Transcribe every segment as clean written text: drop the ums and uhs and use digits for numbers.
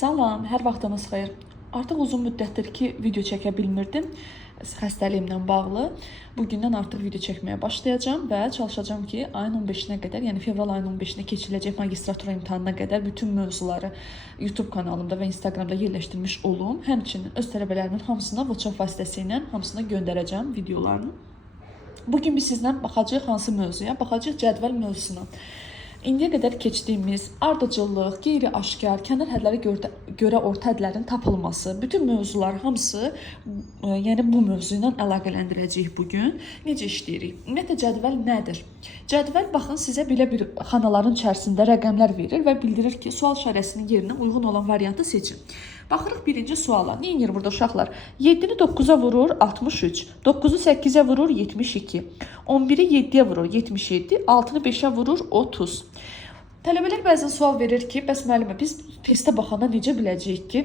Salam, hər vaxtınız xeyir. Artıq uzun müddətdir ki, video çəkə bilmirdim xəstəliyimlə bağlı. Bugündən artıq video çəkməyə başlayacağam və çalışacağam ki, ayın 15-nə qədər, yəni fevral ayının 15-nə keçiriləcək magistratura imtahanına qədər bütün mövzuları YouTube kanalımda və Instagramda yerləşdirmiş olum. Həmçinin öz tələbələrimin hamısına WhatsApp vasitəsilə hamısına göndərəcəm videolarını. Bugün biz sizlə baxacağıq hansı mövzuya? Baxacağıq cədvəl mövzusuna. İndiyə qədər keçdiyimiz ardıcıllıq, qeyri-aşkar, kənar hədlərə görə orta hədlərin tapılması, bütün mövzular hamısı yəni bu mövzu ilə əlaqələndirəcəyik bugün. Necə işləyirik? Ümumiyyətlə cədvəl nədir? Cədvəl baxın sizə belə bir xanaların içərisində rəqəmlər verir və bildirir ki, sual işarəsinin yerinə uyğun olan variantı seçin. Baxırıq birinci suala. Nə edir burada uşaqlar? 7-ni 9-a vurur 63, 9-u 8-ə vurur 72, 11-i 7-yə vurur 77, 6-nı 5-ə vurur 30. Tələbələr bəzən sual verir ki, bəs müəllimə biz testə baxanda necə biləcəyik ki,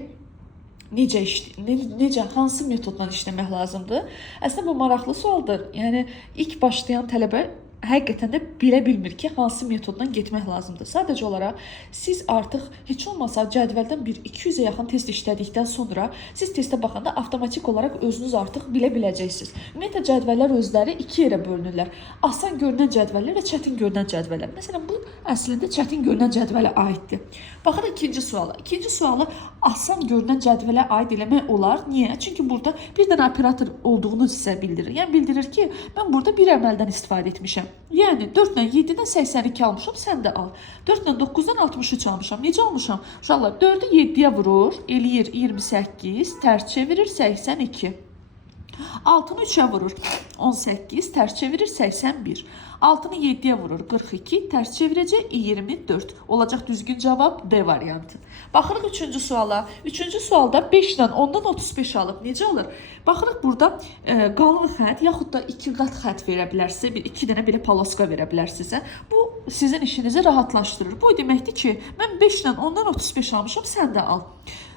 necə, hansı metodla işləmək lazımdır? Əslində bu maraqlı sualdır. Yəni ilk başlayan tələbə həqiqətən də bilə bilmir ki, hansı metoddan getmək lazımdır. Sadəcə olaraq siz artıq heç olmasa cədvəldən 200-ə yaxın test işlədikdən sonra siz testə baxanda avtomatik olaraq özünüz artıq bilə biləcəksiniz. Ümumiyyətlə cədvəllər özləri iki yerə bölünürlər. Asan görünən cədvəllər və çətin görünən cədvəllər. Məsələn, bu əslində çətin görünən cədvələ aiddir. Baxın ikinci suala. İkinci sualı asan görünən cədvələ aid eləmək olar. Niyə? Çünki burada bir dənə operator olduğunu sizə bildirir. Yəni bildirir ki, mən burada bir əməldən istifadə etmişəm. Yəni 4 ilə 7-dən 82 almışam, sən də al. 4 ilə 9-dan 63 almışam. Necə almışam? Uşaqlar 4-ü 7-yə vurur, eləyir 28, tərs çevirir 82. 6-nı 3-ə vurur 18, tərs çevirir 81. 6-nı 7-yə vurur 42, tərs çevirəcək 24. Olacaq düzgün cavab D variantı. Baxırıq 3-cü suala. 3-cü sualda 5-dən 10-dan 35 alıb. Necə alır? Baxırıq burada qalın xətt yaxud da 2 qat xətt verə bilər sizə. 2 dənə belə paloska verə bilər sizə. Bu sizin işinizi rahatlaşdırır. Bu deməkdir ki, mən 5-dən 10-dan 35 almışam, sən də al.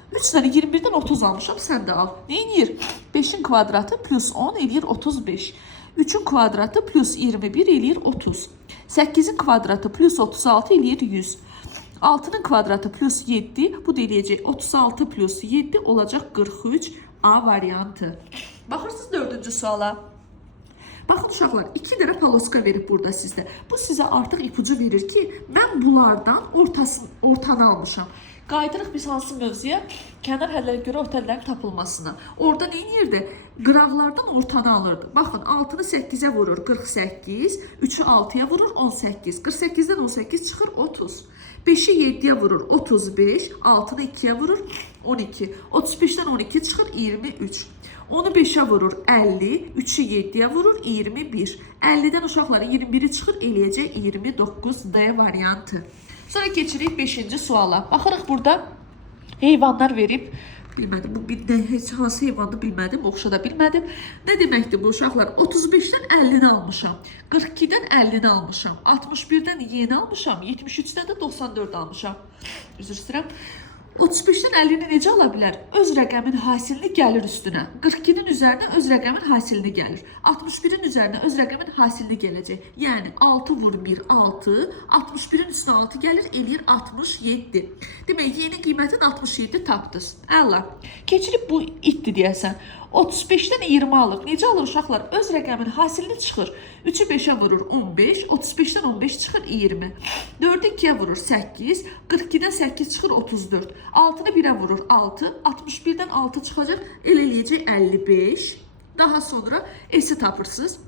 3 dənə 21-dən 30 almışam, sən də al. Nə edir? 5-in kvadratı plus 10 eləyir 35. 3-ün kvadratı plus 21 eləyir 30. 8-in kvadratı plus 36 eləyir 100. 6-nın kvadratı plus 7, bu da eləyəcək 36 plus 7 olacaq 43 A variantı. Baxırsınız 4-cü suala. Baxın uşaqlar, 2 dənə paloska verib burada sizdə. Bu sizə artıq ipucu verir ki, mən bunlardan ortanı almışam. Qayıdırıq biz hansı mövzuya? Kənar hədlərə görə orta hədlərin tapılmasına. Orada nə edirdi? Qıraqlardan ortanı alırdı. Baxın, 6-nı 8-ə vurur 48, 3-ü 6-ya vurur 18. 48-dən 18 çıxır 30. 5-i 7-yə vurur 35, 6-nı 2-yə vurur 12. 35-dən 12 çıxır 23. 10-u 5-ə vurur 50, 3-ü 7-yə vurur 21. 50-dən uşaqları 21-i çıxır eləyəcək 29 D variantı. Sonra keçirik 5-ci suala. Baxırıq burada heyvanlar verib. Bilmədim, bu heç hansı heyvanı bilmədim, oxşa da bilmədim. Nə deməkdir bu uşaqlar? 35-dən 50-ni almışam, 42-dən 50-ni almışam, 61-dən yeni almışam, 73-dən də 94 almışam. Üzr istəyirəm. 35-dən 50-ni necə ala bilər? Öz rəqəmin hasilini gəlir üstünə. 42-nin üzərinə öz rəqəmin hasilini gəlir. 61-in üzərinə öz rəqəmin hasilini gələcək. Yəni 6 vur 1, 6. 61-in üstünə 6 gəlir, eləyir 67. Demək, yeni qiymətin 67 tapdınız. Əla. Keçirib bu itdi deyəsən. 35-dən 20 alıb. Necə alır uşaqlar? Öz rəqəmin hasilini çıxır. 3-ü 5-ə vurur 15, 35-dən 15 çıxır 20. 4-ü 2-yə vurur 8, 42-dən 8 çıxır 34. 6-nı 1-ə vurur 6, 61-dən 6 çıxacaq, eləyəcək 55. Daha sonra S-i tapırsınız.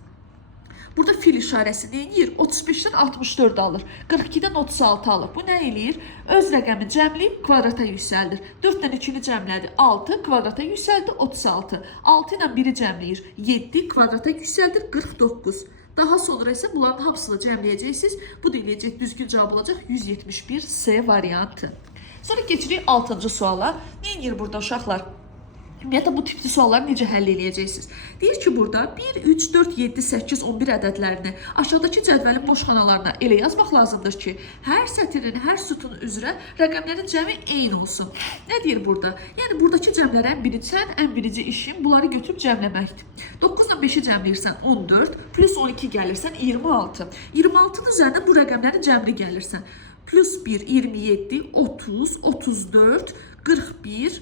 Burada fil işarəsi nə edir? 35-dən 64 alır. 42-dən 36 alır. Bu nə eləyir? Öz rəqəmi cəmləyib kvadrata yüksəldir. 4-dən 2-ni cəmlədi. 6 kvadrata yüksəldi 36. 6 ilə 1-i cəmləyir. 7 kvadrata yüksəldir 49. Daha sonra isə bunların hamısını cəmləyəcəksiniz. Bu da eləyəcək düzgün cavab olacaq 171 C variantı. Sonra keçirik 6-cı suala. Nə edir burada uşaqlar? Ümumiyyətlə bu tipli sualları necə həll edəcəksiniz? Deyir ki, burada 1, 3, 4, 7, 8, 11 ədədlərini aşağıdakı cədvəlin boş xanalarına elə yazmaq lazımdır ki, hər sətrin, hər sütun üzrə rəqəmlərin cəmi eyni olsun. Nə deyir burada? Yəni, buradakı cəmlərə ən birinci işin bunları götürüb cəmləməkdir. 9 ilə 5-i cəmləyirsən 14, plus 12 gəlirsən 26. 26-nın üzərində bu rəqəmlərin cəmri gəlirsən. Plus 1, 27, 30, 34, 41,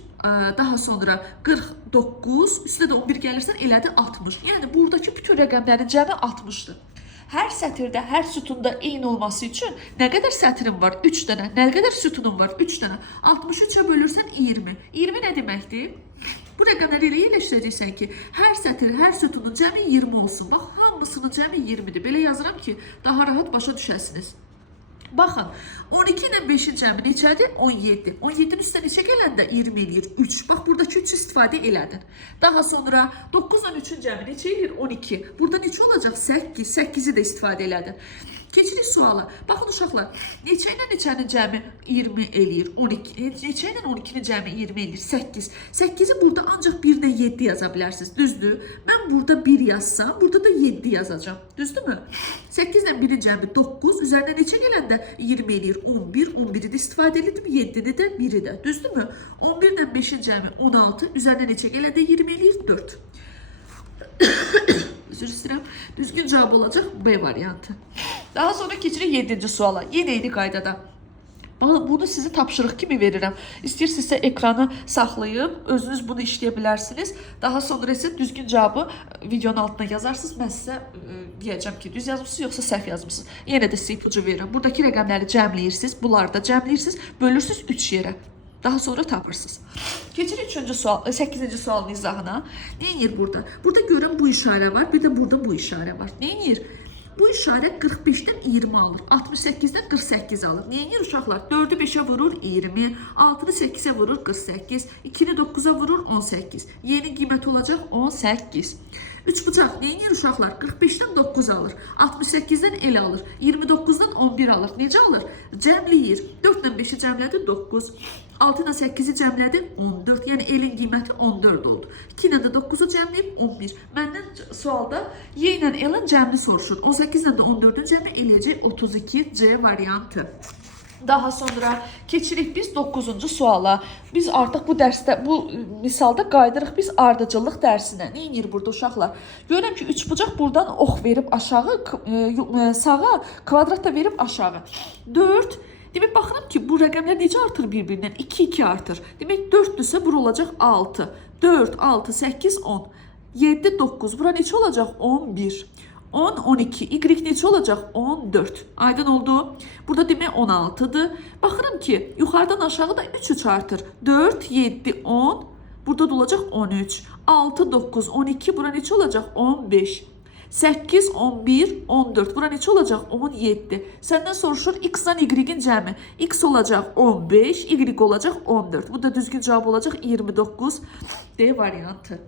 daha sonra 49, üstə də 11 gəlirsən elədi 60. Yəni buradakı bütün rəqəmlərin cəmi 60-dır. Hər sətirdə, hər sütunda eyni olması üçün nə qədər sətrin var? 3 dənə. Nə qədər sütunun var? 3 dənə. 63-ə bölürsən 20. 20 nə deməkdir? Bu rəqəmləri elə yerləşdirəcəksən ki, hər sətir, hər sütunun cəmi 20 olsun. Bax, hamısının cəmi 20-dir. Belə yazıram ki, daha rahat başa düşəsiniz. Baxın, 12 ilə 5-in cəmi neçədir? 17. 17-nin üstə neçə gələndə 20 eləyir? 3. Bax, buradakı 3 istifadə elədin. Daha sonra 9 ilə 3-ün cəmi neçə eləyir? 12. Burada neçə olacaq? 8. 8-i də istifadə elədin. Keçirik suala. Baxın uşaqlar, neçə ilə neçənin cəmi 20 eləyir? 12. Neçə ilə 12-nin cəmi 20 eləyir? 8. 8-i burada ancaq 1 ilə 7 yaza bilərsiniz. Düzdür? Mən burada 1 yazsam, burada da 7 yazacağım. Düzdürmü? 8 ilə 1-in cəmi 9. Üzərinə neçə gələndə 20 eləyir? 11. 11-i də istifadə edirdim. 7-ni də, 1-i də. Düzdürmü? 11 ilə 5-in cəmi 16. Üzərinə neçə gələndə 20 eləyir? 4. Üzr istəyirəm. Düzgün cavab olacaq B variantı. Daha sonra keçirik 7-ci suala. Yenə eyni qaydada. Bunu sizi tapşırıq kimi verirəm. İstəyirsinizsə ekranı saxlayıb, özünüz bunu işləyə bilərsiniz. Daha sonra isə düzgün cavabı videonun altına yazarsınız. Mən sizə deyəcəm ki, düz yazmışsınız, yoxsa səhv yazmışsınız. Yenə də sizə ipucu verirəm. Buradakı rəqəmləri cəmləyirsiniz, bunları da cəmləyirsiniz, bölürsünüz 3 yerə. Daha sonra tapırsınız. Keçirik 3-cü sual, 8-ci sualın izahına. Neyinir burada? Burada görün bu işarə var, bir də burada bu işarə var. Neyinir? Bu işarə 45-dən 20 alır, 68-dən 48 alır. Neyinir uşaqlar? 4-ü 5-ə vurur 20, 6-ı 8-ə vurur 48, 2-ni 9-a vurur 18. Yeni qiymət olacaq 18. 3 bucaq neyinir uşaqlar? 45-dən 9 alır, 68-dən el alır, 29-dan 11 alır. Necə alır? Cəmləyir. 4-dən 5-i cəmlədi 9. 6 ilə 8-i cəmlədi 14. Yəni elin qiyməti 14 oldu. 2 ilə də 9-u cəmləyib 11. Məndən sualda Y ilə elin cəmli soruşur. 18 ilə də 14-ün cəmi eləyəcək 32. C variantı. Daha sonra keçirik biz 9-cu suala. Biz artıq bu dərsdə, bu misalda qaydırıq biz ardıcıllıq dərsinə. Neyinir burada uşaqlar? Görürəm ki, 3 bucaq buradan ox verib aşağı, sağa, kvadrat da verib aşağı. 4. Demək, baxıram ki, bu rəqəmlər necə artır bir-birindən? 2, 2 artır. Demək, 4-dürsə, bura olacaq 6. 4, 6, 8, 10. 7, 9. Bura neçə olacaq? 11. 10, 12. Y neçə olacaq? 14. Aydın oldu. Burada demək 16-dır. Baxıram ki, yuxarıdan aşağı da 3, 3 artır. 4, 7, 10. Burada da olacaq 13. 6, 9, 12. Bura neçə olacaq? 15. 8, 11, 14. Bura neçə olacaq? 17. Səndən soruşur x-dan y-in cəmi. X olacaq 15, y olacaq 14. Bu da düzgün cavab olacaq 29. D variantı.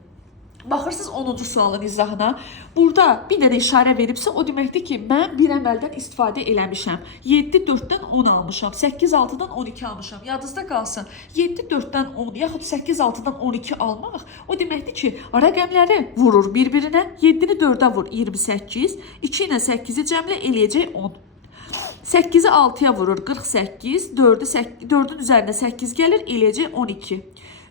Baxırsınız 10-cu sualın izahına. Burada bir dənə işarə veribsə, o deməkdir ki, mən bir əməldən istifadə eləmişəm. 7, 4-dən 10 almışam. 8, 6-dan 12 almışam. Yadınızda qalsın. 7, 4-dən 10, yaxud 8, 6-dan 12 almaq, o deməkdir ki, rəqəmləri vurur bir-birinə. 7-ni 4-ə vur, 28. 2 ilə 8-i cəmlə eləyəcək 10. 8-i 6-ya vurur, 48. 4-ün üzərinə 8 gəlir, eləyəcək 12.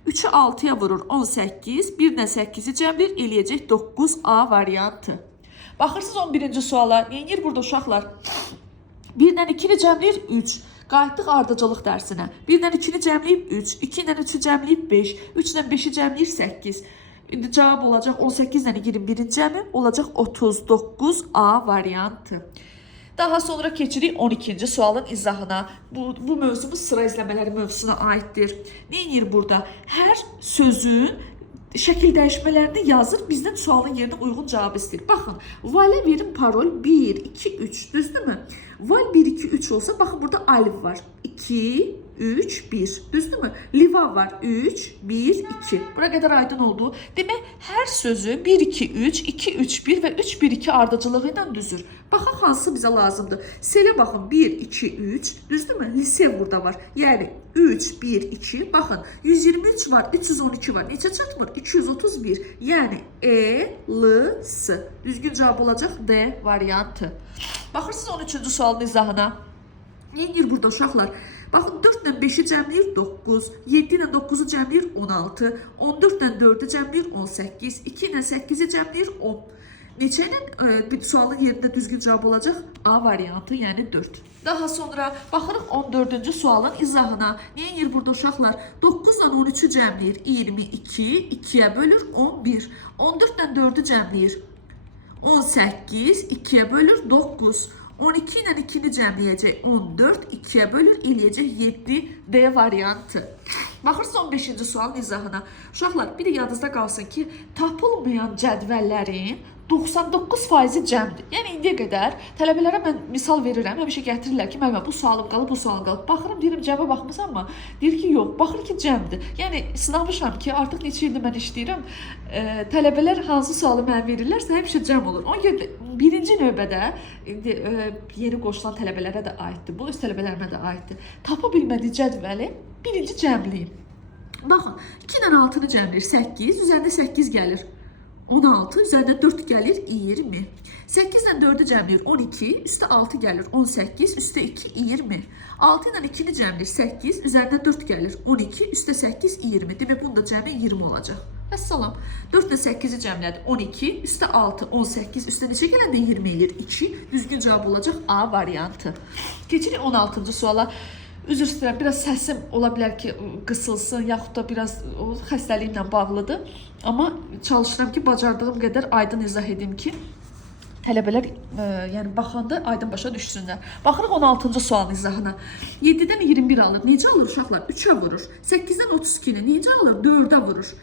3'ü 6'ya vurur 18, 1 ilə 8'i cəmlir, eləyəcək 9A variantı. Baxırsınız 11-ci suala. Neyinir burada uşaqlar? 1 ilə 2-ni cəmləyir 3. Qayıtdıq ardıcılıq dərsinə. 1 ilə 2-ni cəmləyib 3, 2 ilə 3-ü cəmləyib 5, 3 ilə 5-i cəmləyir 8. İndi cavab olacaq 18 ilə 21-in cəmi olacaq 39A variantı. Daha sonra keçirik 12-ci sualın izahına. Bu mövzumuz sıra izləmələri mövzusuna aiddir. Neyinir burada? Hər sözün şəkil dəyişmələrini yazır, bizdən sualın yerinə uyğun cavab istəyir. Baxın, valə verin parol 1, 2, 3, düzdürmü? Val 1, 2, 3 olsa, baxın burada alif var. 2, 3, 1, düzdürmü? Liva var. 3, 1, 2. Bura qədər aydın oldu. Demək, hər sözü 1, 2, 3, 2, 3, 1 və 3, 1, 2 ardıcılığı ilə düzür. Baxın, hansı bizə lazımdır? Selə baxın, 1, 2, 3, düzdürmü? Lisev burada var. Yəni, 3, 1, 2, baxın, 123 var, 312 var. Neçə çatmır? 231. Yəni, E, L, S. Düzgün cavab olacaq D variantı. Baxırsınız 13-cü sualın izahına. Neyinir burada uşaqlar? Baxın, 4 ilə 5-i cəmləyir 9, 7 ilə 9-u cəmləyir 16, 14 ilə 4-ü cəmləyir 18, 2 ilə 8-i cəmləyir 10. Neçənin bir sualın yerində düzgün cavab olacaq? A variantı, yəni 4. Daha sonra baxırıq 14-cü sualın izahına. Nə edir burada uşaqlar? 9 ilə 13-ü cəmləyir 22, 2-yə bölür 11. 14 ilə 4-ü cəmləyir 18, 2-yə bölür 9. 12 ilə 2-ni cəmləyəcək 14, 2-yə bölür eləyəcək 7. D variantı. Baxırsınız 15-ci sualın izahına. Uşaqlar, bir də yadınızda qalsın ki, tapılmayan cədvəllərin 99% cəmdir. Yəni indiyə qədər tələbələrə mən misal verirəm, həmişə gətirirlər ki, müəllimə bu sualım qalıb, bu sualım qalıb. Baxıram, deyirəm cəmə baxmısanmı? Deyir ki, yox. Baxır ki, cəmdir. Yəni sınamışam ki, artıq neçə ildir mən işləyirəm. Tələbələr hansı sualı mənə verirlərsə, həmişə cəm olur. Ona görə birinci növbədə indi yeni qoşulan tələbələrə də aiddir. Bu öz tələbələrimə də aiddir. Tapa bilmədiyi cədvəli birinci cəmləyin. Baxın, 2 ilə 6-nı cəmləyir 8, üzərində 8 gəlir. 16, üzərində 4 gəlir 20. 8 ilə 4-ü cəmləyir 12, üstə 6 gəlir 18, üstə 2 20. 6 ilə 2-ni cəmləyir 8, üzərində 4 gəlir 12, üstə 8 20. Demək bunda cəmi 20 olacaq. Vəssalam. 4 ilə 8-i cəmlədi 12, üstə 6 18, üstə neçə gələndə 20 eləyir 2. Düzgün cavab olacaq A variantı. Keçirik 16-cı suala. Üzr istəyirəm, biraz səsim ola bilər ki, qısılsın, yaxud da biraz xəstəliyimlə bağlıdır. Amma çalışıram ki, bacardığım qədər aydın izah edim ki, tələbələr yəni baxanda aydın başa düşsünlər. Baxırıq 16-cı sualın izahına. 7-dən 21 alır. Necə alır uşaqlar? 3-ə vurur. 8-dən 32-ni necə alır? 4-ə vurur.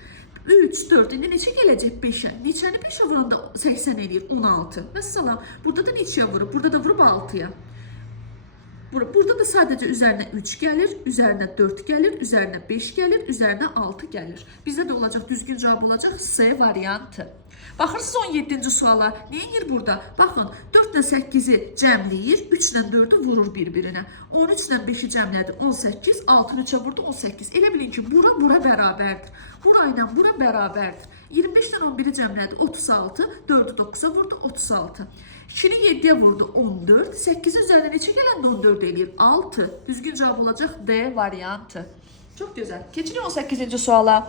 3, 4, indi neçə gələcək 5-ə? Neçəni 5-ə vuranda 80 eləyir? 16. Vəssalam. Burada da neçəyə vurub? Burada da vurub 6-ya. Burada da sadəcə üzərinə 3 gəlir, üzərinə 4 gəlir, üzərinə 5 gəlir, üzərinə 6 gəlir. Bizdə də olacaq, düzgün cavab olacaq C variantı. Baxırsınız 17-ci suala. Nə edir burada? Baxın, 4 ilə 8-i cəmləyir, 3 ilə 4-ü vurur bir-birinə. 13 ilə 5-i cəmlədi 18, 6-nı 3-ə vurdu 18. Elə bilin ki, bura bərabərdir. Bura ilə bura bərabərdir. 25 ilə 11-i cəmlədi 36, 4-ü 9-a vurdu 36. 2-ni 7-yə vurdu 14, 8-i üzərində neçə gələndə 14 eləyir? 6. Düzgün cavab olacaq D variantı. Çox gözəl. Keçirik 18-ci suala.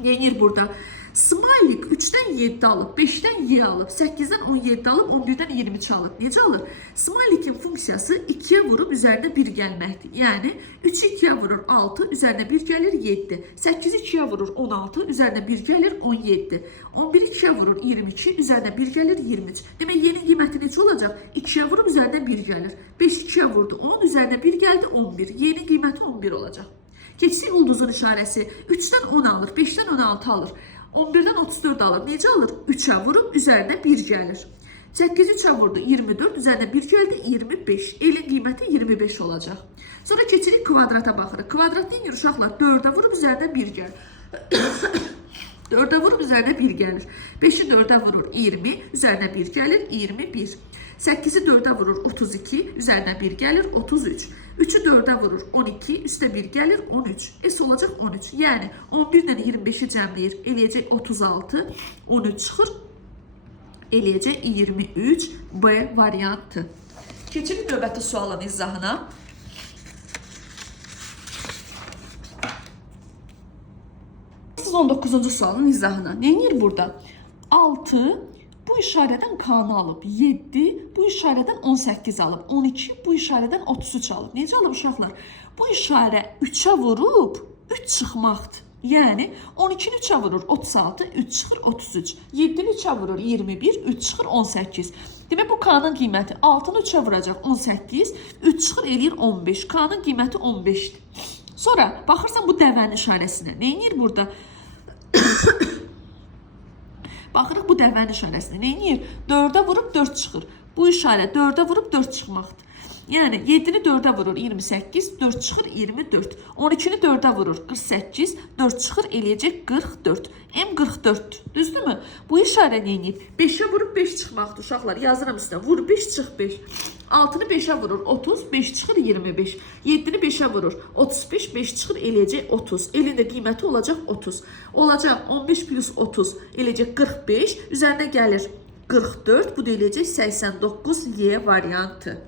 Nə edir burada? Smailik 3-dən 7 alıb, 5-dən Y alıb, 8-dən 17 alıb, 11-dən 20 çalıb. Necə alır? Smailikin funksiyası 2-yə vurub üzərində 1 gəlməkdir. Yəni 3-ü 2-yə vurur 6, üzərində 1 gəlir 7. 8-i 2-yə vurur 16, üzərində 1 gəlir 17. 11-i 2-yə vurur 22, üzərində 1 gəlir 23. Demək yeni qiyməti necə olacaq? 2-yə vurub üzərində 1 gəlir. 5 2-yə vurdu 10, üzərində 1 gəldi 11. Yeni qiyməti 11 olacaq. Keçsək ulduzun işarəsi. 3-dən 10 alır, 5-dən 16 alır. 11-dən 34 alır. Necə alır? 3-ə vurub üzərində 1 gəlir. 8-i 3-ə vurdu 24, üzərində 1 gəldi 25. Elin qiyməti 25 olacaq. Sonra keçirik kvadrata baxırıq. Kvadrat deyir uşaqlar 4-ə vurub üzərində 1 gəlir. 4-ə vurub üzərində 1 gəlir. 5-i 4-ə vurur 20, üzərinə 1 gəlir 21. 8-i 4-ə vurur 32, üzərinə 1 gəlir 33. 3-ü 4-ə vurur 12, üstə 1 gəlir 13. S olacaq 13. Yəni 11-dən 25-i cəmləyir, eləyəcək 36, 13 çıxır, eləyəcək 23. B variantı. Keçirik növbəti sualın izahına. Siz 19-cu sualın izahına. Nə edir burada? 6 bu işarədən K-nı alıb, 7 bu işarədən 18 alıb, 12 bu işarədən 33 alıb. Necə alıb uşaqlar? Bu işarə 3-ə vurub 3 çıxmaqdır. Yəni 12-ni 3-ə vurur 36, 3 çıxır 33. 7-ni 3-ə vurur 21, 3 çıxır 18. Demək bu K-nın qiyməti 6-nı 3-ə vuracaq 18, 3 çıxır eləyir 15. K-nın qiyməti 15-dir. Sonra baxırsan bu dəvənin işarəsinə. Nə edir burada? Baxırıq bu dəvənin işarəsinə. Nə edir? 4-ə vurub 4 çıxır. Bu işarə 4-ə vurub 4 çıxmaqdır. Yəni 7-ni 4-ə vurur 28, 4 çıxır 24. 12-ni 4-ə vurur 48, 4 çıxır eləyəcək 44. M 44-dür. Düzdürmü? Bu işarə nə edir? 5-ə vurub 5 çıxmaqdır uşaqlar. Yazıram üstə. Vur 5 çıx 5. 6-nı 5-ə vurur 30, 5 çıxır 25. 7-ni 5-ə vurur 35, 5 çıxır eləyəcək 30. Elində qiyməti olacaq 30. Olacaq 15 plus 30 eləyəcək 45. Üzərində gəlir 44. Bu da eləyəcək 89 Y variantı.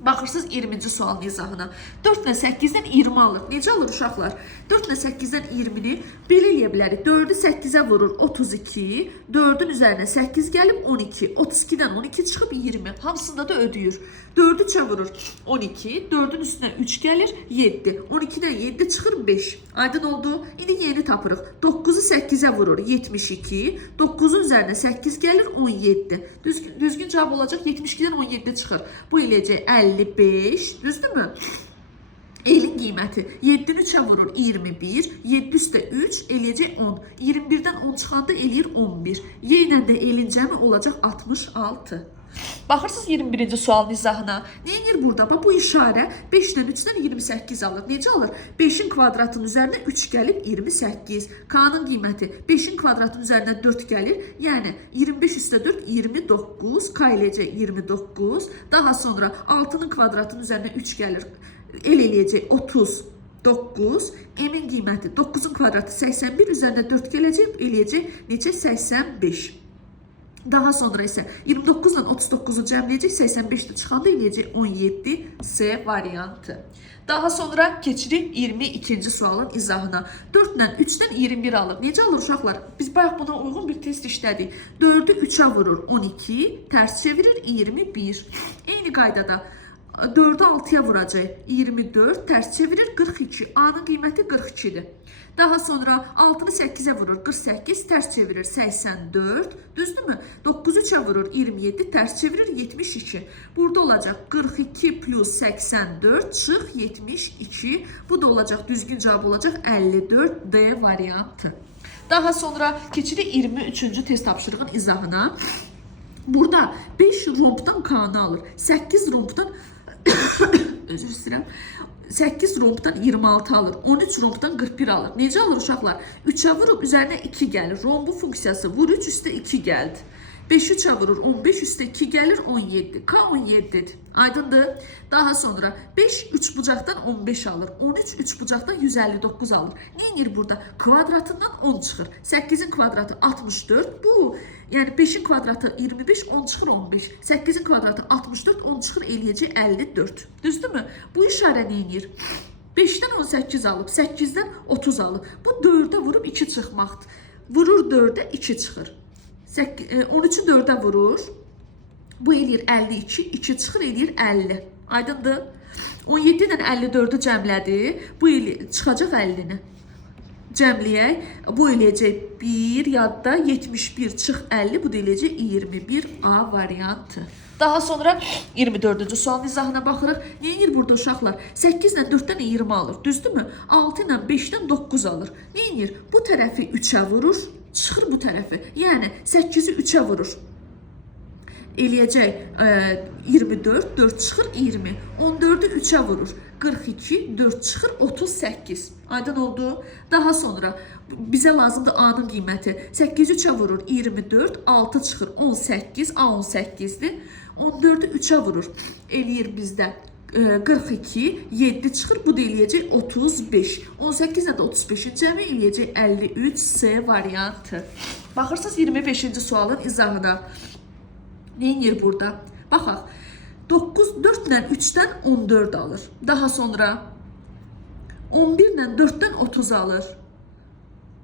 Baxırsınız 20-ci sualın izahına. 4 ilə 8-dən 20 alır. Necə alır uşaqlar? 4 ilə 8-dən 20-ni belə eləyə bilərik. 4-ü 8-ə vurur 32, 4-ün üzərinə 8 gəlib 12. 32-dən 12 çıxıb 20. Hamısında da ödəyir. 4-ü 3-ə vurur 12, 4-ün üstünə 3 gəlir 7. 12-dən 7 çıxır 5. Aydın oldu? İndi yeni tapırıq. 9-u 8-ə vurur 72, 9-un üzərinə 8 gəlir 17. Düzgün cavab olacaq 72-dən 17 çıxır. Bu eləyəcək 55, düzdürmü? Elin qiyməti 7-ni 3-ə vurur 21, 7 üstə 3 eləyəcək 10. 21-dən 10 çıxanda eləyir 11. Y ilə də elin cəmi olacaq 66. Baxırsınız 21-ci sualın izahına. Neyinir burada? Bu işarə 5-dən 3-dən 28 alır. Necə alır? 5-in kvadratının üzərinə 3 gəlib 28. K-nın qiyməti 5-in kvadratının üzərinə 4 gəlir. Yəni 25 üstə 4 29. K eləyəcək 29. Daha sonra 6-nın kvadratının üzərinə 3 gəlir. El eləyəcək 39. M-in qiyməti 9-un kvadratı 81. Üzərinə 4 gələcək. Eləyəcək necə? 85. Daha sonra isə 29 ilə 39-u cəmləyəcək, 85-də çıxanda eləyəcək 17 C variantı. Daha sonra keçirik 22-ci sualın izahına. 4 ilə 3-dən 21 alır. Necə alır uşaqlar? Biz bayaq buna uyğun bir test işlədik. 4-ü 3-ə vurur 12, tərs çevirir 21. Eyni qaydada 4-ü 6-ya vuracaq 24, tərs çevirir 42. A-nın qiyməti 42-dir. Daha sonra 6-nı 8-ə vurur 48, tərs çevirir 84, düzdürmü? 9-u 3-ə vurur 27, tərs çevirir 72. Burada olacaq 42 plus 84 çıx 72. Bu da olacaq, düzgün cavab olacaq 54 D variantı. Daha sonra keçirik 23-cü test tapşırığın izahına. Burada 5 rombdan K-nı alır, 8 rombdan özür istəyirəm. 8 rombdan 26 alır. 13 rombdan 41 alır. Necə alır uşaqlar? 3-ə vurub üzərinə 2 gəlir. Rombu funksiyası vur 3 üstə 2 gəldi. 5 3-ə vurur 15 üstə 2 gəlir 17. K 17'dir. Aydındır. Daha sonra 5 3 bucaqdan 15 alır. 13 3 bucaqdan 159 alır. Neyinir burada? Kvadratından 10 çıxır. 8'in kvadratı 64. Bu yəni 5'in kvadratı 25, 10 çıxır 15. 8'in kvadratı 64, 10 çıxır eləyəcək 54. Düzdürmü? Bu işarə neyinir? 5'dən 18 alıb, 8'dən 30 alıb. Bu 4'ə vurub 2 çıxmaqdır. Vurur 4'ə 2 çıxır. 13'ü 4'ə vurur. Bu eləyir 52, 2 çıxır eləyir 50. Aydındır? 17 ilə 54'ü cəmlədi. Bu çıxacaq 50-ni. Cəmləyək. Bu eləyəcək 1, yadda 71 çıx 50. Bu da eləyəcək 21A variantı. Daha sonra 24-cü sualın izahına baxırıq. Neyinir burada uşaqlar? 8 ilə 4-dən 20 alır. Düzdürmü? 6 ilə 5-dən 9 alır. Neyinir? Bu tərəfi 3-ə vurur. Çıxır bu tərəfi. Yəni 8-i 3-ə vurur. Eləyəcək 24, 4 çıxır 20. 14'ü 3'ə vurur. 42, 4 çıxır 38. Aydın oldu. Daha sonra bizə lazımdır A-nın qiyməti. 8'i 3'ə vurur 24, 6 çıxır 18, A 18'dir. 14'ü 3'ə vurur. Eləyir bizdə 42, 7 çıxır, bu da eləyəcək 35. 18 ilə də 35-in cəmi eləyəcək 53 C variantı. Baxırsınız 25-ci sualın izahına. Neyinir burada? Baxaq. 4 ilə 3-dən 14 alır. Daha sonra 11 ilə 4-dən 30 alır.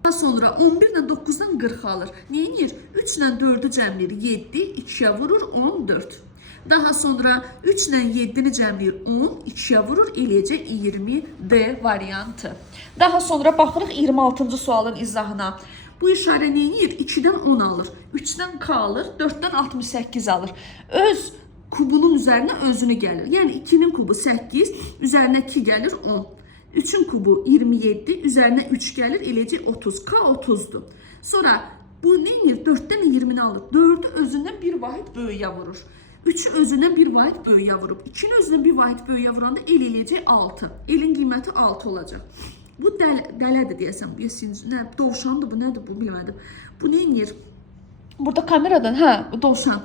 Daha sonra 11 ilə 9-dan 40 alır. Neyinir? 3 ilə 4'ü cəmləyir 7, 2'yə vurur 14. Daha sonra 3 ilə 7'ni cəmləyir 10, 2'yə vurur eləyəcək 20 D variantı. Daha sonra baxırıq 26-cı sualın izahına. Bu işarə neyinir? 2'dən 10 alır, 3'dən K alır, 4'dən 68 alır. Öz kubunun üzərinə özünü gəlir. Yəni 2'nin kubu 8, üzərinə 2 gəlir 10. 3'ün kubu 27, üzərinə 3 gəlir, eləcək 30. K 30'dur. Sonra bu neyinir? 4'dən 20'ni alır. 4'ü özündən bir vahid böyüyə vurur. 3'ü özündən bir vahid böyüyə vurub. 2'ni özündən bir vahid böyüyə vuranda el eləyəcək 6. Elin qiyməti 6 olacaq. Bu dələdir deyəsən. Nə, dovşandır bu, nədir bu bilmədim. Bu neyinir? Burada kameradan, bu dovşan.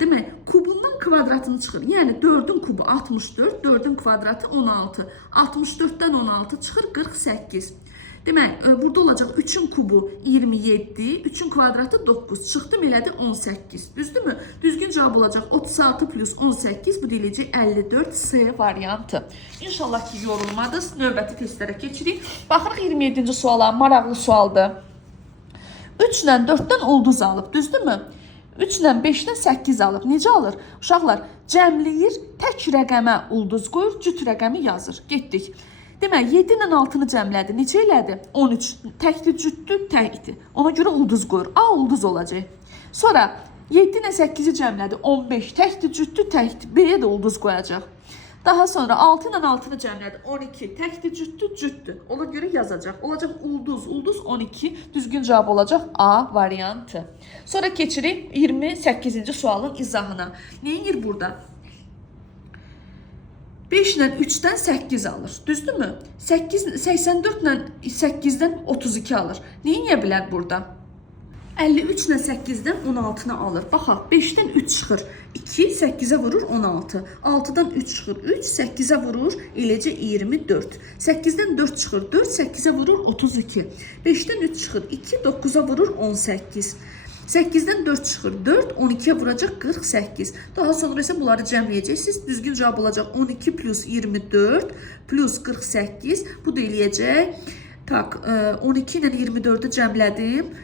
Demək, kubundan kvadratını çıxır. Yəni 4'ün kubu 64, 4'ün kvadratı 16. 64'dən 16 çıxır 48. Demək, burada olacaq 3-ün kubu 27, 3-ün kvadratı 9. Çıxdım elədi 18. Düzdürmü? Düzgün cavab olacaq 36 plus 18. Bu deyiləcək 54 C variantı. İnşallah ki yorulmadınız. Növbəti testlərə keçirik. Baxırıq 27-ci suala. Maraqlı sualdır. 3 ilə 4-dən ulduz alıb. Düzdürmü? 3 ilə 5-dən 8 alıb. Necə alır? Uşaqlar cəmləyir, tək rəqəmə ulduz qoyur, cüt rəqəmi yazır. Getdik. Demək, 7 ilə 6-nı cəmlədi. Neçə elədi? 13. Təkdir, cütdür, təkdir. Ona görə ulduz qoyur. A ulduz olacaq. Sonra 7 ilə 8-i cəmlədi. 15. Təkdir, cütdür, təkdir. B-yə də ulduz qoyacaq. Daha sonra 6 ilə 6-nı cəmlədi. 12. Təkdir, cütdür, cütdür. Ona görə yazacaq. Olacaq ulduz, ulduz 12. Düzgün cavab olacaq A variantı. Sonra keçirik 28-ci sualın izahına. Neyinir burada? 5 ilə 3-dən 8 alır. Düzdürmü? 84 ilə 8-dən 32 alır. Neyə bilər burada? 53 ilə 8-dən 16-nı alır. Baxaq, 5-dən 3 çıxır. 2, 8-ə vurur 16. 6-dan 3 çıxır. 3, 8-ə vurur eləcə 24. 8-dən 4 çıxır. 4, 8-ə vurur 32. 5-dən 3 çıxır. 2, 9-a vurur 18. 8-dən 4 çıxır. 4, 12-yə vuracaq 48. Daha sonra isə bunları cəmləyəcəksiniz. Düzgün cavab olacaq 12 plus 24 plus 48. Bu da eləyəcək. Tak, 12 ilə 24-ü cəmlədim.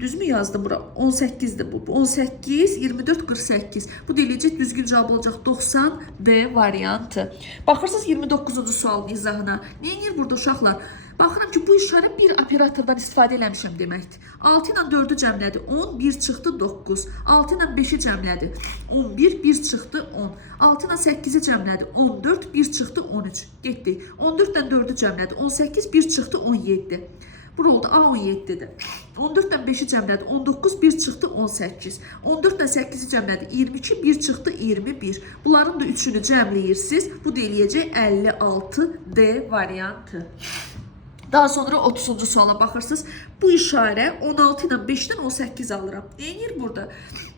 Düzmü yazdım bura? 18'dir bu. 18, 24, 48. Bu da eləyəcək. Düzgün cavab olacaq 90 B variantı. Baxırsınız 29-cu sualın izahına. Neyinir burada uşaqlar? Baxıram ki, bu işarə bir operatordan istifadə eləmişəm deməkdir. 6 ilə 4-ü cəmlədi. 10, 1 çıxdı 9. 6 ilə 5-i cəmlədi. 11, 1 çıxdı 10. 6 ilə 8-i cəmlədi. 14, 1 çıxdı 13. Getdik. 14-dən 4-ü cəmlədi. 18, 1 çıxdı 17. Bura oldu A17'dir. 14'dən 5-i cəmlədi. 19, 1 çıxdı 18. 14'dən 8-i cəmlədi. 22, 1 çıxdı 21. Bunların da üçünü cəmləyirsiniz. Bu da eləyəcək 56 D variantı. Daha sonra 30-cu suala baxırsınız. Bu işarə 16 ilə 5-dən 18 alıram. Neyinir burada?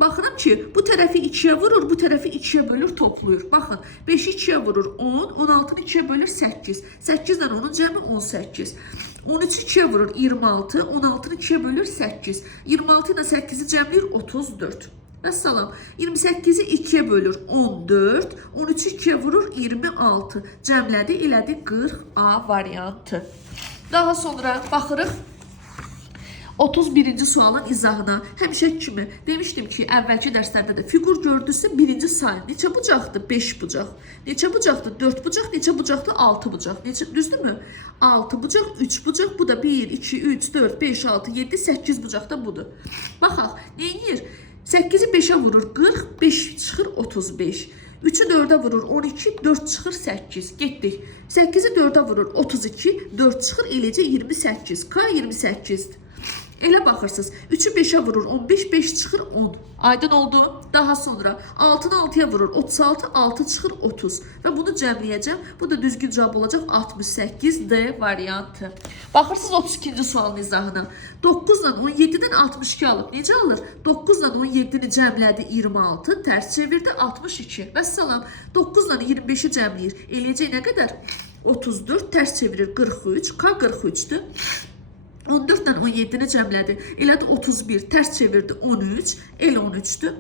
Baxıram ki, bu tərəfi 2-yə vurur, bu tərəfi 2-yə bölür, toplayır. Baxın, 5-i 2-yə vurur 10, 16-nı 2-yə bölür 8. 8 ilə onun cəmi 18. 13'ü 2'ye vurur 26, 16'nı 2'ye bölür 8. 26 ile 8'i cəmləyir 34. Vəssalam. 28'i 2'ye bölür 14, 13'ü 2'ye vurur 26. Cəmlədi, elədi 40 A variantı. Daha sonra baxırıq 31-ci sualın izahına. Həmişə kimi demişdim ki, əvvəlki dərslərdə də fiqur gördünüzsə birinci sayın. Neçə bucaqdır? 5 bucaq. Neçə bucaqdır? 4 bucaq. Neçə bucaqdır? 6 bucaq. Neçə, düzdürmü? 6 bucaq, 3 bucaq. Bu da 1, 2, 3, 4, 5, 6, 7, 8 bucaq da budur. Baxaq, neyinir? 8'i 5'e vurur 40, 5 çıxır 35. 3'ü 4'e vurur 12, 4 çıxır 8. Getdik. 8'i 4'e vurur 32, 4 çıxır eləcə 28. K 28'dir. Elə baxırsınız. 3'ü 5'e vurur 15, 5 çıxır 10. Aydın oldu. Daha sonra 6'nı 6'ya vurur 36, 6 çıxır 30. Və bunu cəmləyəcəm. Bu da düzgün cavab olacaq 68 D variantı. Baxırsınız 32-ci sualın izahına. 9 ilə 17-dən 62 alıb. Necə alır? 9 ilə 17-ni cəmlədi 26, tərs çevirdi 62. Vəssalam. 9 ilə 25-i cəmləyir. Eləyəcək nə qədər? 34, tərs çevirir 43. K 43'dür. 14'dən 17'ni cəmlədi. Elədi 31, tərs çevirdi 13, el 13'dür.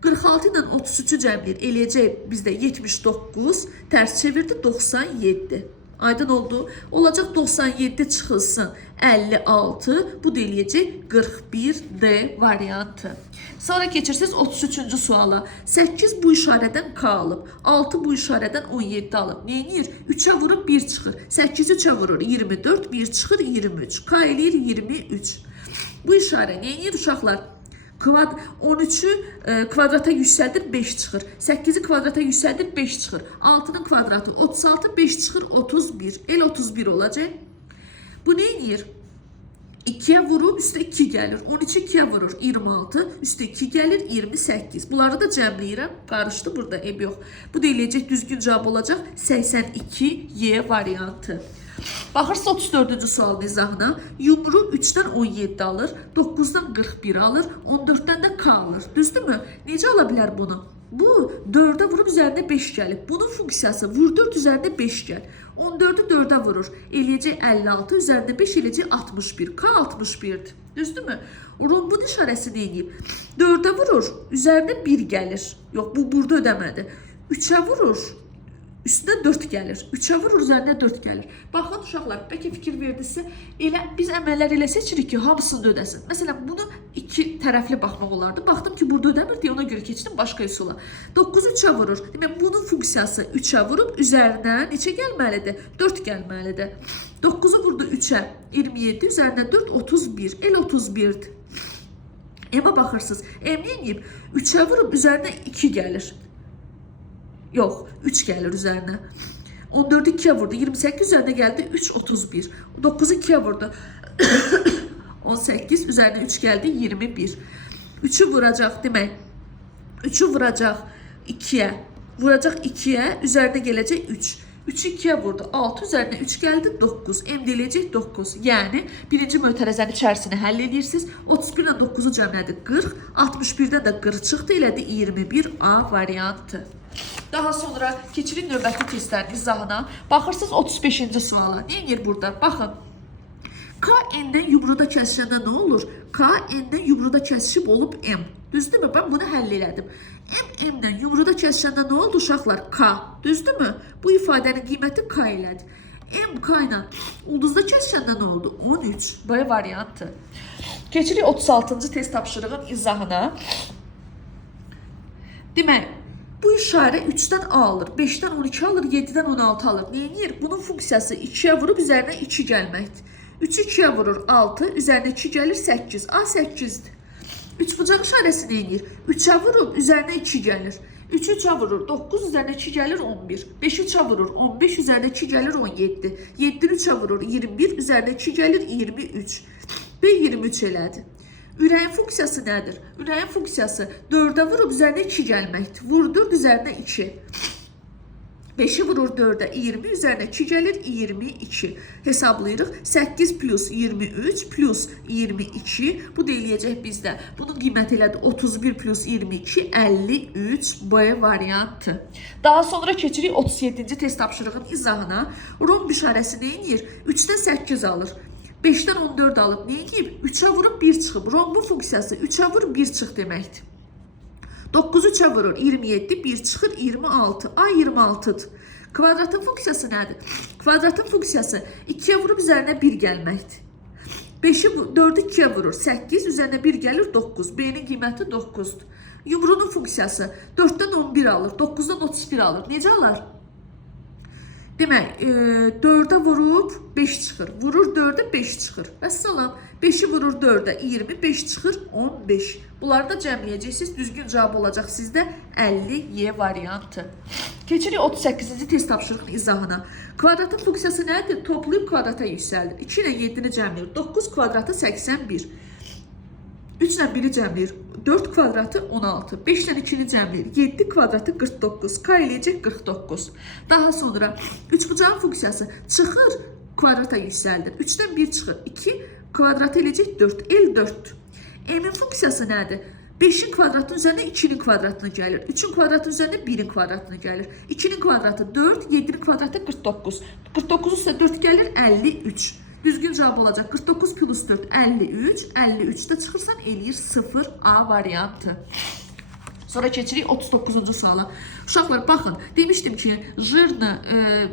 46 ilə 33'ü cəmləyir. Eləyəcək bizdə 79, tərs çevirdi 97. Aydın oldu. Olacaq 97 çıxılsın 56. Bu da eləyəcək 41 D variantı. Sonra keçirsiniz 33-cü suala. 8 bu işarədən K alıb. 6 bu işarədən 17 alıb. Neyinir? 3'ə vurub 1 çıxır. 8 3'ə vurur 24, 1 çıxır 23. K eləyir 23. Bu işarə neyinir uşaqlar? 13'ü kvadrata yüksəldir 5 çıxır. 8'i kvadrata yüksəldir 5 çıxır. 6'nın kvadratı 36, 5 çıxır 31. El 31 olacaq. Bu neyinir? 2'ye vurub üstə 2 gəlir. 13'ü 2'ye vurur 26, üstə 2 gəlir 28. Bunları da cəmləyirəm. Qarışdı burada, eb yox. Bu da eləyəcək düzgün cavab olacaq 82 Y variantı. Baxırsınız 34-cü sualın izahına. Yumru 3'dən 17 alır, 9'dan 41 alır, 14'dən də K alır. Düzdürmü? Necə ala bilər bunu? Bu 4'e vurub üzərində 5 gəlib. Bunun funksiyası vur 4 üzərində 5 gəl. 14'ü 4'e vurur. Eləyəcək 56 üzərində 5 eləyəcək 61. K 61'dir. Düzdürmü? Rombun işarəsi nə edib? 4'e vurur. Üzərində 1 gəlir. Yox, bu burada ödəmədi. 3'e vurur. Üstünə 4 gəlir. 3'e vurur, üzərinə 4 gəlir. Baxın uşaqlar, bəlkə fikir verdinizsə, elə biz əməllər elə seçirik ki, hamısını da ödəsin. Məsələn, bunu iki tərəfli baxmaq olardı. Baxdım ki, burada ödəmir deyə ona görə keçdim başqa üsula. 9'u 3'e vurur. Demək, bunun funksiyası 3'e vurub üzərinə neçə gəlməlidir? 4 gəlməlidir. 9'u vurdu 3'e 27, üzərinə 4 31. El 31'dir. Emə baxırsınız. Em neyib? 3'e vurub üzərinə 2 gəlir. Yox, 3 gəlir üzərinə. 14'ü 2'ye vurdu. 28 üzerine geldi. 3, 31. 9'u 2'ye vurdu. 18 üzerine 3 geldi. 21. 3'ü vuracak demek. 3'ü vuracak 2'ye. Vuracak 2'ye. Üzerine gelecek 3. 3'ü 2'ye vurdu. 6 üzerine 3 geldi. 9. Emdeleyecek 9. Yani birinci mötərəzənin içərisini həll edirsiniz. 31 ile 9'u cəmlədi 40. 61'den de 40 çıxdı. Elədi 21A variantı. Daha sonra keçirin növbəti testlərin izahına. Baxırsınız 35-ci suala. Nə edir burada? Baxın. K n'dən yumruda kəsişəndə nə olur? K n'dən yumruda kəsişib olub M. Düzdürmü? Ben bunu həll elədim. M'dən yumruda kəsişəndə nə oldu uşaqlar? K. Düzdürmü? Bu ifadənin qiyməti K ilədir. M K ilə ulduzda kəsişəndə nə oldu? 13. B variantı. Keçirik 36-cı test tapşırığın izahına. Demək, bu işarə 3'dən A alır, 5'dən 12 alır, 7'dən 16 alır. Neyinir? Bunun funksiyası 2'ye vurub üzərinə 2 gəlməkdir. 3'ü 2'ye vurur 6, üzərinə 2 gəlir 8. A 8'dir. 3 bucaq işarəsi neyinir? 3'e vurub üzərinə 2 gəlir. 3'ü 3'e vurur 9, üzərinə 2 gəlir 11. 5'i 3'e vurur 15, üzərinə 2 gəlir 17. 7'ni 3'e vurur 21, üzərinə 2 gəlir 23. B 23 elədi. Ürəyin funksiyası nədir? Ürəyin funksiyası 4'e vurub üzərinə 2 gəlməkdir. Vur 4 üzərinə 2. 5'i vurur 4'e 20, üzərinə 2 gəlir 22. Hesablayırıq. 8 plus 23 plus 22. Bu da eləyəcək bizdə. Bunun qiyməti elədir 31 plus 22, 53 B variantı. Daha sonra keçirik 37-ci test tapşırığın izahına. Romb işarəsi nə edir? 3'dən 8 alır. 5'ten 14 alıp ne edib? 3'e vurup 1 çıxıb. Rombun funksiyası 3'e vur 1 çıx deməkdir. 9 3'e vurur 27, 1 çıxır 26. A 26'dır. Kvadratın funksiyası nədir? Kvadratın funksiyası 2'ye vurup üzərinə 1 gəlməkdir. 5'i 4'ü 2'ye vurur 8, üzərinə 1 gəlir 9. B'nin qiyməti 9'dur. Yumruğun funksiyası 4'dən 11 alır, 9'dan 31 alır. Necə alır? Demək, 4'e vurub 5 çıxır. Vurur 4'e 5 çıxır. Vəssalam. 5'i vurur 4'e 20, 5 çıxır 15. Bunları da cəmləyəcəksiniz. Düzgün cavab olacaq sizdə 50 Y variantı. Keçirik 38-ci test tapşırığın izahına. Kvadratın funksiyası nədir? Toplayıb kvadrata yüksəldir. 2 ilə 7'ni cəmləyir. 9 kvadratı 81. 3 ilə 1'i cəmləyir. 4 kvadratı 16. 5 ilə 2'ni cəmləyir. 7 kvadratı 49. K eləyəcək 49. Daha sonra 3 bucağın funksiyası çıxır, kvadrata yüksəldir. 3'dən 1 çıxır. 2 kvadratı eləyəcək 4. El 4. M'in funksiyası nədir? 5'in kvadratının üzərində 2'nin kvadratını gəlir. 3'ün kvadratının üzərində 1'in kvadratını gəlir. 2'nin kvadratı 4, 7'nin kvadratı 49. 49 üstə 4 gəlir 53. Düzgün cevap olacak. 49 plus 4 53. 53'te çıkırsan eləyir 0 A variantı. Sonra keçirik 39-cu suala. Uşaqlar baxın, demişdim ki, jırnı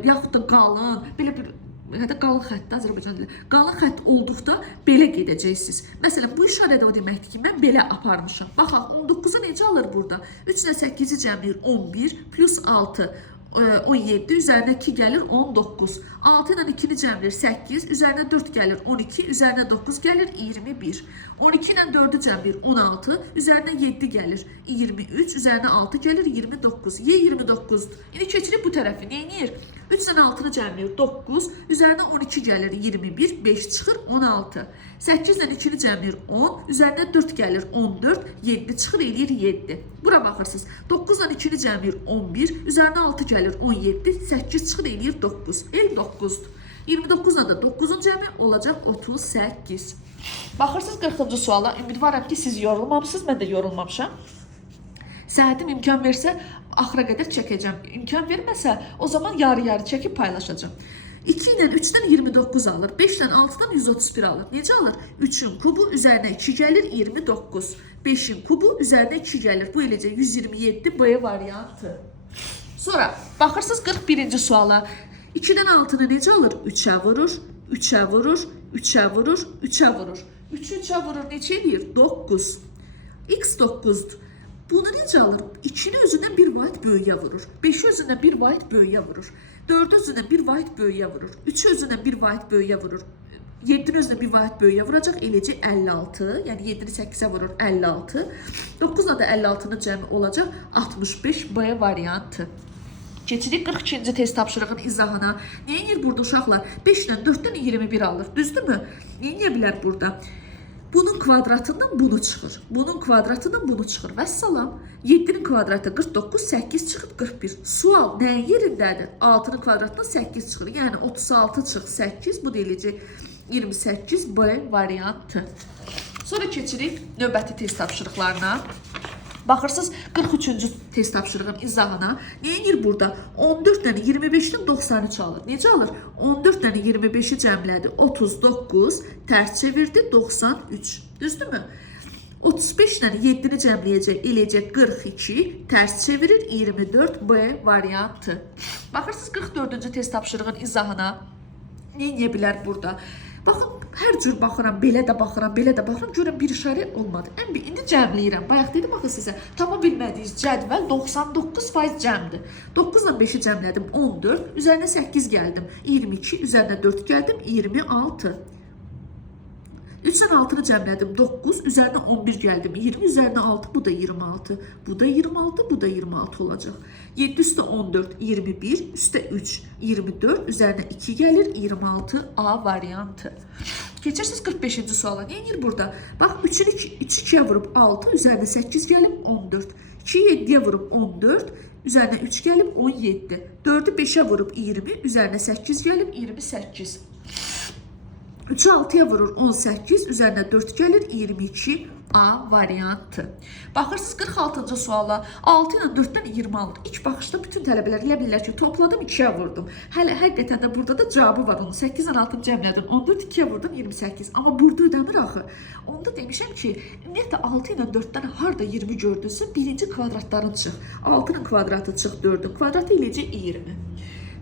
yaxud da qalın, belə bir hətta qalın xəttdə Azərbaycan dili. Qalın xətt olduqda belə gedəcəksiniz. Məsələn, bu işarədə o deməkdir ki, mən belə aparmışam. Baxaq, 19'u necə alır burada? 3 ilə 8'i cəmləyir 11 plus 6 17, üzərinə 2 gəlir 19. 6 ilə 2'ni cəmləyir 8, üzərinə 4 gəlir 12, üzərinə 9 gəlir 21. 12 ilə 4'ü cəmləyir 16, üzərinə 7 gəlir 23, üzərinə 6 gəlir 29. Y 29'dur. İndi keçirib bu tərəfi neynir? 3 ilə 6'nı cəmləyir 9, üzərinə 12 gəlir 21, 5 çıxır 16. 8 ilə 2'ni cəmləyir 10, üzərinə 4 gəlir 14, 7 çıxır eləyir 7. Bura baxırsınız. 9 ilə 2'ni cəmləyir 11, üzərinə 6 gəlir 17, 8 çıxır eləyir 9. El 9'dur. 29 ilə də 9'un cəmi olacaq 38. Baxırsınız 40-cı suala. Ümidvaram ki, siz yorulmamışsınız, mən də yorulmamışam. Saatim imkan versə axıra qədər çəkəcəm. İmkan verməsə o zaman yarı-yarı çəkib paylaşacağam. 2 ilə 3-dən 29 alır. 5 ilə 6-dan 131 alır. Necə alır? 3-ün kubu üzərinə 2 gəlir 29. 5-in kubu üzərinə 2 gəlir. Bu eləcə 127 B variantı. Sonra baxırsınız 41-ci suala. 2-dən 6-nı necə alır? 3-ə vurur, 3-ə vurur, 3-ə vurur, 3-ə vurur. 3-ü 3-ə vurur, neçə eləyir? 9. X 9-dur. Bunu necə alır? 2-ni özündən 1 vahid böyüyə vurur. 5-i özündən 1 vahid böyüyə vurur. 4-ü özündən 1 vahid böyüyə vurur. 3-ü özündən 1 vahid böyüyə vurur. 7-ni özündən 1 vahid böyüyə vuracaq, eləcə 56. Yəni 7-ni 8-ə vurur, 56. 9-la da 56-nın cəmi olacaq 65 B variantı. Keçirik 42-ci test tapşırığının izahına. Neyinir burada uşaqlar? 5 ilə 4-dən 21 alır. Düzdürmü? Neyinə bilər burada? Bunun kvadratından bunu çıxır. Bunun kvadratından bunu çıxır. Vəssalam. 7-nin kvadratı 49, 8 çıxıb 41. Sual nəyin yerindədir? 6-nın kvadratından 8 çıxır. Yəni 36 çıx 8. Bu deyiləcək 28 B variantı. Sonra keçirik növbəti test tapşırıqlarına. Baxırsınız 43-cü test tapşırığının izahına. Neyinir burada? 14 dənə 25-dən 93 alır. Necə alır? 14 dənə 25-i cəmlədi. 39, tərs çevirdi 93. Düzdürmü? 35 dənə 7-ni cəmləyəcək, eləyəcək 42, tərs çevirir 24 B variantı. Baxırsınız 44-cü test tapşırığının izahına. Neyə bilər burada? Baxın, hər cür baxıram, belə də baxıram, belə də baxıram, görürəm bir işarə olmadı. İndi cəmləyirəm. Bayaq dedim axı sizə, tapa bilmədiyiniz cədvəl 99% cəmdir. 9 ilə 5-i cəmlədim 14, üzərinə 8 gəldim 22, üzərinə 4 gəldim 26. 3 ilə 6-nı cəmlədim 9, üzərinə 11 gəldim 20, üzərinə 6, bu da 26. Bu da 26, bu da 26 olacaq. 7 üstə 14, 21, üstə 3, 24, üzərinə 2 gəlir 26 A variantı. Keçirsiniz 45-ci suala. Neyinir burada? Bax 3-ü 2-yə vurub 6, üzərinə 8 gəlib 14. 2-yi 7-yə vurub 14, üzərinə 3 gəlib 17. 4-ü 5-ə vurub 20, üzərinə 8 gəlib 28. 3-ü 6-ya vurur 18, üzərinə 4 gəlir 22 A variantı. Baxırsınız 46-cı suala. 6 ilə 4-dən 20 alır. İlk baxışda bütün tələbələr elə bilirlər ki, topladım 2-yə vurdum. Hələ həqiqətən də burada da cavabı var onun. 8 ilə 6-nı cəmlədim. 14 2-yə vurdum 28. Amma burada ödəmir axı. Onda demişəm ki, ümumiyyətlə 6 ilə 4-dən harda 20 gördünsə, birinci kvadratların çıx. 6-nın kvadratı çıx 4-ün kvadratı eləyəcək 20.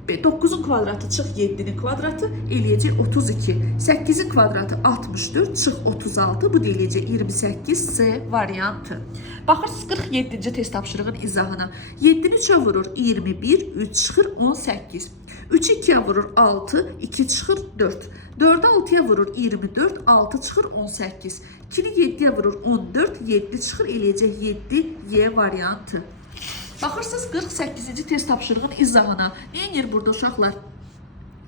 9-un kvadratı çıx 7-nin kvadratı eləyəcək 32. 8-in kvadratı 64 çıx 36. Bu da eləyəcək 28 C variantı. Baxırsınız 47-ci test tapşırığının izahına. 7-ni 3-ə vurur 21, 3 çıxır 18. 3-ü 2-yə vurur 6, 2 çıxır 4. 4-ü 6-ya vurur 24, 6 çıxır 18. 2-ni 7-yə vurur 14, 7 çıxır eləyəcək 7 Y variantı. Baxırsınız 48-ci test tapşırığının izahına. Neyinir burada uşaqlar?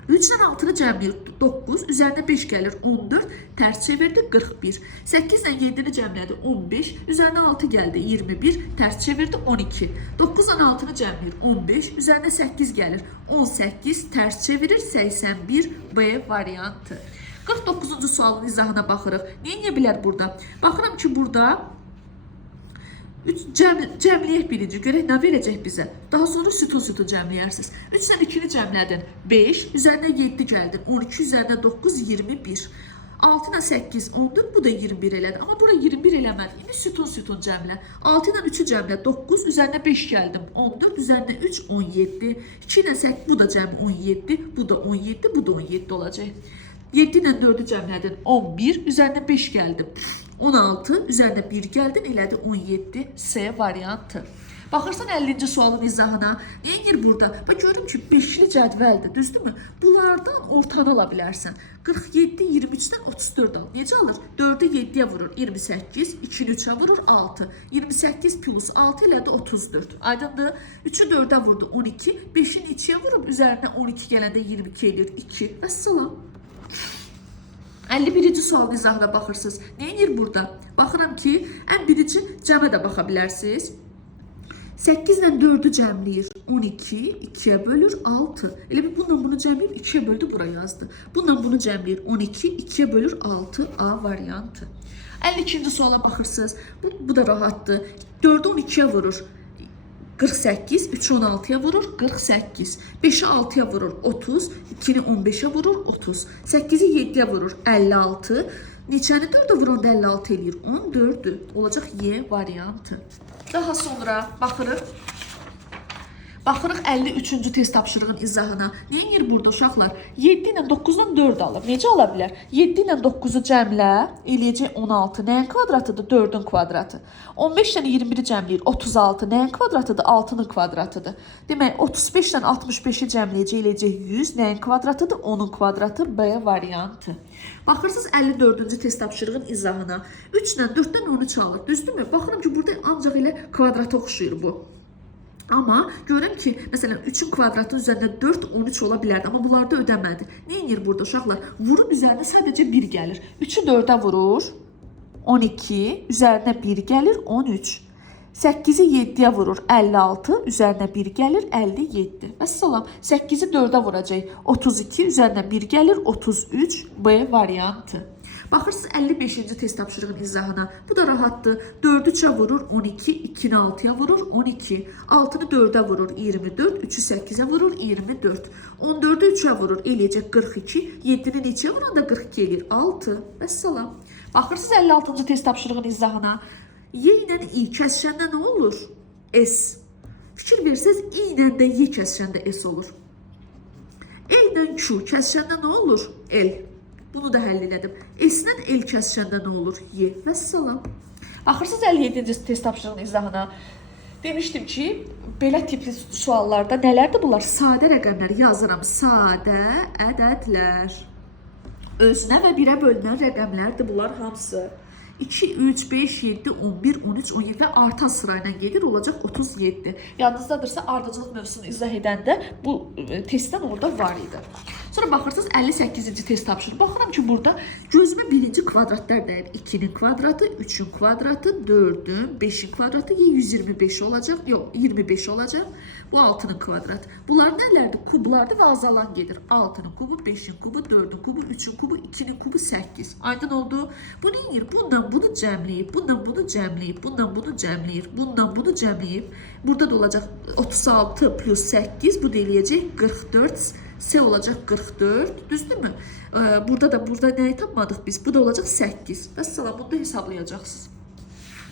3 ilə 6-nı cəmləyir 9, üzərinə 5 gəlir 14, tərs çevirdi 41. 8 ilə 7-ni cəmlədi 15, üzərinə 6 gəldi 21, tərs çevirdi 12. 9 ilə 6-nı cəmləyir 15, üzərinə 8 gəlir 18, tərs çevirir 81 B variantı. 49-cu sualın izahına baxırıq. Neyə bilər burada? Baxıram ki, burada cəmləyək birinci, görək nə verəcək bizə. Daha sonra sütun cəmləyərsiniz. 3 ilə 2-ni cəmlədin 5, üzərinə 7 gəldin 12, üzərinə 9, 21. 6 ilə 8, 14, bu da 21 elədi. Amma bura 21 eləmədi. İndi sütun cəmlə. 6 ilə 3-ü cəmlə 9, üzərinə 5 gəldim 14, üzərinə 3, 17. 2 ilə 8, bu da cəmi 17, bu da 17, bu da 17 olacaq. 7 ilə 4-ü cəmlədin 11, üzərinə 5 gəldim 16, üzərinə 1 gəldin, elədi 17 C variantı. Baxırsan 50-ci sualın izahına. Neyinir burada? Bax görürüm ki, 5-li cədvəldir, düzdürmü? Bunlardan ortanı ala bilərsən. 47, 23-dən 34 al. Necə alır? 4-ü 7-yə vurur 28, 2-ni 3-ə vurur 6. 28 plus 6 elədi 34. Aydındır? 3-ü 4-ə vurdu 12, 5-ini 2-yə vurub üzərinə 12 gələndə 22 edir 2. Vəssalam. 51-ci sualın izahına baxırsınız. Neyinir burada? Baxıram ki, ən birinci cəmə də baxa bilərsiniz. 8 ilə 4-ü cəmləyir 12, 2-yə bölür 6. Elə bir bununla bunu cəmləyir 2-yə böldü, bura yazdı. Bununla bunu cəmləyir 12, 2-yə bölür 6 A variantı. 52-ci suala baxırsınız. Bu da rahatdır. 4-ü 12-yə vurur 48, 3'ü 16'ya vurur, 48. 5'i 6'ya vurur, 30. 2'ni 15'e vurur, 30. 8'i 7'ye vurur, 56. Neçəni 4'ə vuranda 56 eləyir? 14'ü. Olacaq Y variantı. Daha sonra baxırıq. Baxırıq 53-cü test tapşırığın izahına. Neyir burada uşaqlar? 7 ilə 9-dan 4 alır. Necə ola bilər? 7 ilə 9-u cəmlə, eləyəcək 16. Nəyin kvadratıdır? 4-ün kvadratı. 15 ilə 21-i cəmləyir. 36. Nəyin kvadratıdır? 6-nın kvadratıdır. Demək, 35 ilə 65-i cəmləyəcək, eləyəcək 100. Nəyin kvadratıdır? 10-un kvadratı. B variantı. Baxırsınız 54-cü test tapşırığın izahına. 3 ilə 4-dən 13 alır. Düzdürmü? Baxıram ki, burada ancaq elə kvadrata oxşuyur bu. Amma görürəm ki, məsələn 3-ün kvadratının üzərində 4, 13 ola bilərdi. Amma bunlarda ödəmədi. Neyinir burada uşaqlar? Vurun üzərində sadəcə 1 gəlir. 3-ü 4-ə vurur, 12. Üzərinə 1 gəlir, 13. 8-i 7-yə vurur, 56. Üzərinə 1 gəlir, 57. Vəssalam, 8-i 4-ə vuracaq, 32. Üzərinə 1 gəlir, 33. B variantı. Baxırsınız 55-ci test tapşırığın izahına. Bu da rahatdır. 4'ü 3'ə vurur, 12. 2'ni 6'ya vurur, 12. 6'nı 4'ə vurur, 24. 3'ü 8'ə vurur, 24. 14'ü 3'ə vurur, eləyəcək 42. 7'ni neçəyə vuranda 42 eləyir? 6. Vəssalam. Baxırsınız 56-cı test tapşırığın izahına. Y ilə I kəsişəndə nə olur? S. Fikir versəz, I ilə də Y kəsişəndə S olur. L ilə Q kəsişəndə nə olur? L. Bunu da həll elədim. S-lə L kəsişəndə nə olur? Y. Vəssalam. Baxırsınız 57-ci test tapşırığın izahına. Demişdim ki, belə tipli suallarda nələrdir bunlar? Sadə rəqəmlər yazıram. Sadə ədədlər. Özünə və birə bölünən rəqəmlərdir bunlar hamısı. 2, 3, 5, 7, 11, 13, 17 və artan sırayla gedir, olacaq 37. Yadınızdadırsa, ardıcılıq mövzusunu izah edəndə bu testdən orada var idi. Sonra baxırsınız 58-ci test tapşırır. Baxıram ki, burada gözümə birinci kvadratlar dəyir. 2-nin kvadratı, 3-ün kvadratı, 4-ün, 5-in kvadratı 125 olacaq. Yox, 25 olacaq. Bu 6-nın kvadratı. Bunlar nələrdir? Kublardır və azalan gedir. 6-nın kubu, 5-in kubu, 4-ün kubu, 3-ün kubu, 2-nin kubu 8. Aydın oldu. Bu neyir? Bundan bunu cəmləyib, bundan bunu cəmləyib, bundan bunu cəmləyib, bundan bunu cəmləyib. Burada da olacaq 36 plus 8, bu da eləyəcək 44. S olacaq 44, düzdürmü? Burada nəyi tapmadıq biz? Bu da olacaq 8. Vəssalam, bunu da hesablayacaqsınız.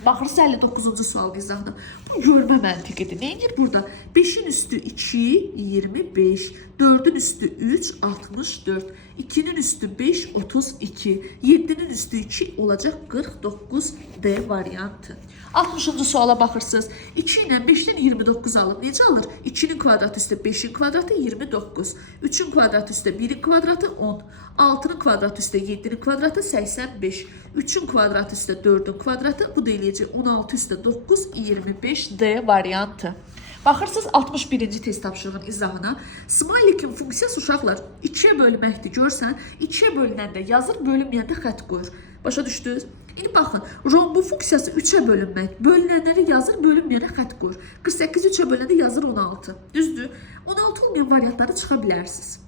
Baxırsınız 59-cu sualın izahına. Bu görmə məntiqidir. Neyir burada? 5'in üstü 2, 25. 4'ün üstü 3, 64. 2'nin üstü 5, 32. 7'nin üstü 2 olacaq 49. D variantı. 60-cı suala baxırsınız. 2 ilə 5'dən 29 alır. Necə alır? 2'nin kvadratı üstə 5'in kvadratı 29. 3'ün kvadratı üstə 1'in kvadratı 10. 6'nın kvadratı üstə 7'nin kvadratı 85. 3'ün kvadratı üstə 4'ün kvadratı, bu da eləyəcək 16 üstə 9, 25. D variantı. Baxırsınız 61-ci test tapşırığın izahına. Smiley-in funksiyası uşaqlar 2'yə bölməkdir. Görsən, 2'yə bölünəndə yazır, bölünməyəndə xət qoyur. Başa düşdünüz? İndi baxın, rombu funksiyası 3'ə bölünmək. Bölünənləri yazır, bölünməyənə xət qoyur. 48 3'ə bölünəndə yazır 16. Düzdür? 16 olmayan variantları çıxa bilərsiniz.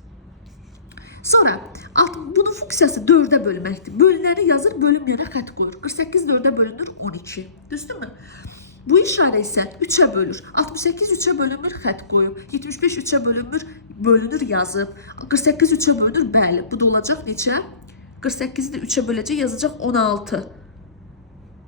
Sonra bunun funksiyası 4'ə bölməkdir. Bölünəni yazır, bölünməyənə xət qoyur. 48 4'ə bölünür 12. Düzdürmü? Bu işarə isə 3'ə bölür. 68 3'ə bölünmür, xət qoyub. 75 3'ə bölünür, yazıb. 48 3'ə bölünür, bəli. Bu da olacaq neçə? 48'i də 3'ə böləcək, yazacaq 16.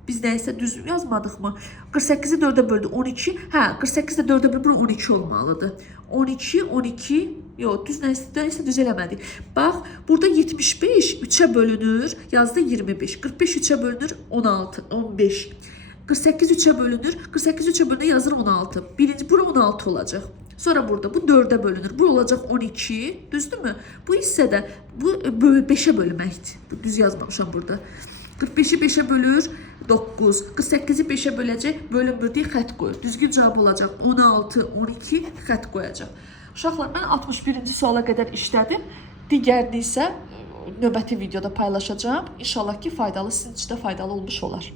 Biz nəysə düz yazmadıq mı? 48'i 4'ə böldü 12. Hə, 48'i də 4'ə bölünür 12 olmalıdır. 12, 12, yox, nəysə düz eləmədik. Bax, burada 75 3'ə bölünür, yazdı 25. 45 3'ə bölünür 16, 15. 48 3'ə bölünür, 48 3'ə bölünür, yazır 16. Birinci, bura 16 olacaq. Sonra burada bu 4'ə bölünür, bu olacaq 12, düzdürmü? Bu hissədə bu 5'ə bölməkdir. Bu düz yazmamışam burada. 45'i 5'ə bölür, 9. 48'i 5'ə böləcək, bölünmür deyə xət qoyur. Düzgün cavab olacaq 16, 12, xət qoyacaq. Uşaqlar, mən 61-ci suala qədər işlədim. Digərini isə növbəti videoda paylaşacağım. İnşallah ki, faydalı, sizin üçün də faydalı olmuş olar.